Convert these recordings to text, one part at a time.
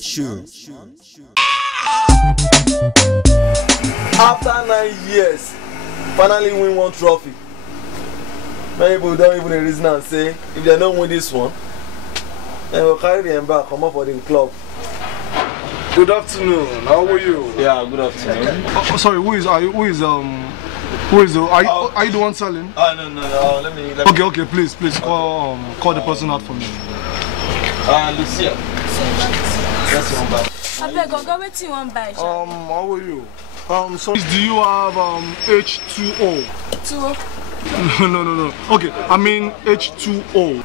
Show. After 9 years, finally win one trophy. Many people don't even reason and say if they don't win this one, then we'll carry them back, come up for the club. Good afternoon. How are you? Yeah, good afternoon. Sorry, are you the one selling? No. Let me. Okay. Please call the person out for me. Lucia. That's one buy. I beg, go wait you one buy. How are you? So do you have H2O? 2O? No. Okay, I mean H2O.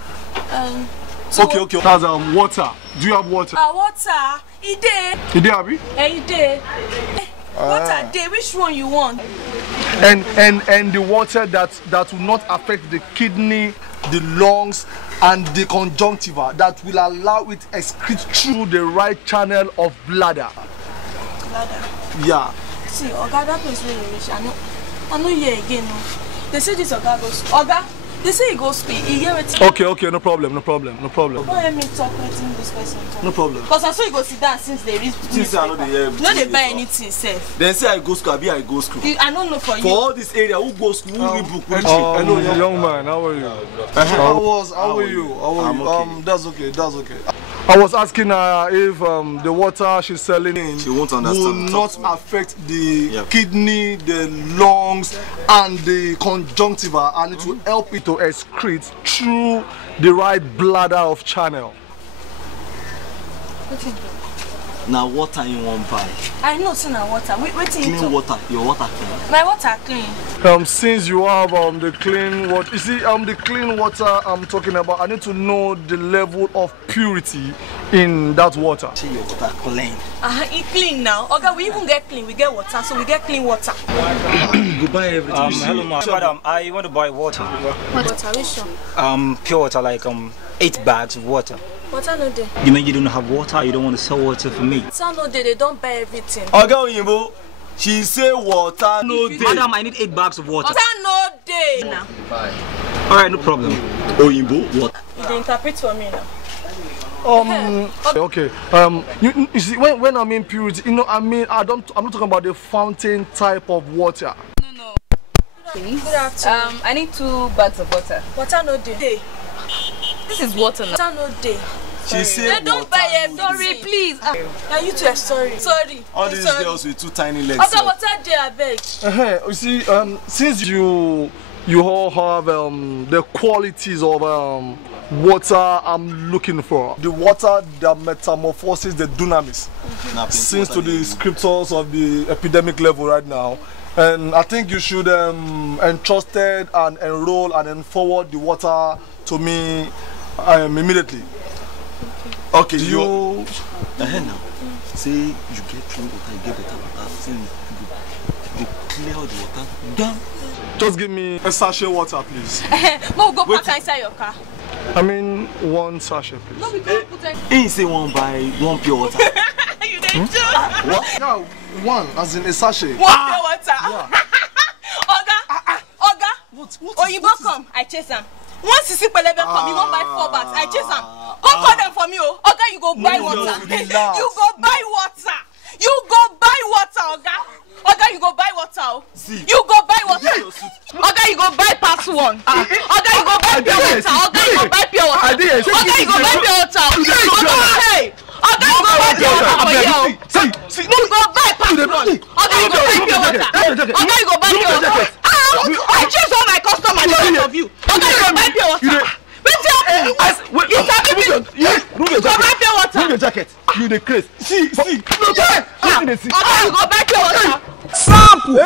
Okay. That's water. Do you have water? Water. Ide. Ide, Abi? Ide. Water day. Which one you want? And the water that will not affect the kidney, the lungs, and the conjunctiva, that will allow it to excrete through the right channel of bladder. Bladder? Yeah. See, Oga, that place where you reach, I know here again. No. They say this Oga goes. Oga, they say he goes speak. He hear it. Okay, no problem. Don't let me talk with this person. No problem. Because I saw you go sit down since they reach. Since I know they buy anything, safe. Then say I go school, I go school. I don't know for you. For all this area, who goes school, who read book? Hello, young man. How are you? How are you? That's okay. I was asking her if the water she's selling in will not affect the kidney, the lungs, and the conjunctiva, and it will help it to excrete through the right bladder of channel. Now water you won't buy. I know it's not water. Wait clean water. Your water clean. My water clean. Since you have the clean water, you see the clean water I'm talking about, I need to know the level of purity in that water. See your water clean. It clean now. Okay, we even get clean. We get water, so we get clean water. You buy everything. Hello, madam. I want to buy water. What water? Which one? Pure water, like 8 bags of water. Water no day. You mean you don't have water? You don't want to sell water for me? Water no day. They don't buy everything. Oga Oyinbo, she say water no day. Madam, I need 8 bags of water. Water no day. Now. All right, no problem. Oyinbo, what? You interpret for me now. Okay. You see, when I mean purity, I'm not talking about the fountain type of water. No. Please. I need 2 bags of water. Water no day. This is water now. Water no day. She said they don't buy everything. Sorry, please. Now you two are sorry. All these girls with 2 tiny legs. After water day, I beg. You see, since you all have the qualities of water I'm looking for, the water that metamorphoses the dunamis, since to the scriptures of the epidemic level right now. And I think you should entrust it and enroll and then forward the water to me immediately. Okay, do you now say you get clean water, you get better water, say you clear the water down. Just give me a sachet water, please. We'll go pack inside your car. I mean 1 sachet, please. No, we can't put it. He say 1 buy 1 pure water. You didn't do. What? No, 1 as in a sachet. 1 pure water. Yeah. Oga. What? Oyinbo come, I chase him. Once you see Pelebe come, you won't buy 4 bags. I chase him. Come call them for me, oh. Oga, you go buy water. You go buy water. Oga. Oga, you go buy water. Oh. You go buy water. Oga, you go buy pass 1. Oga, you go buy pure water. Oga, you go buy pure water. Oga, you go buy pure water. Hey. Oga, you go buy pure water for you. You go buy pass 1. Oga, you go buy pure water. Oga, you go buy pure water. I chase all my customers because of you. Oga, you go buy pure water. Remove your jacket. You the craze. See. No, you go buy pure water. Sample!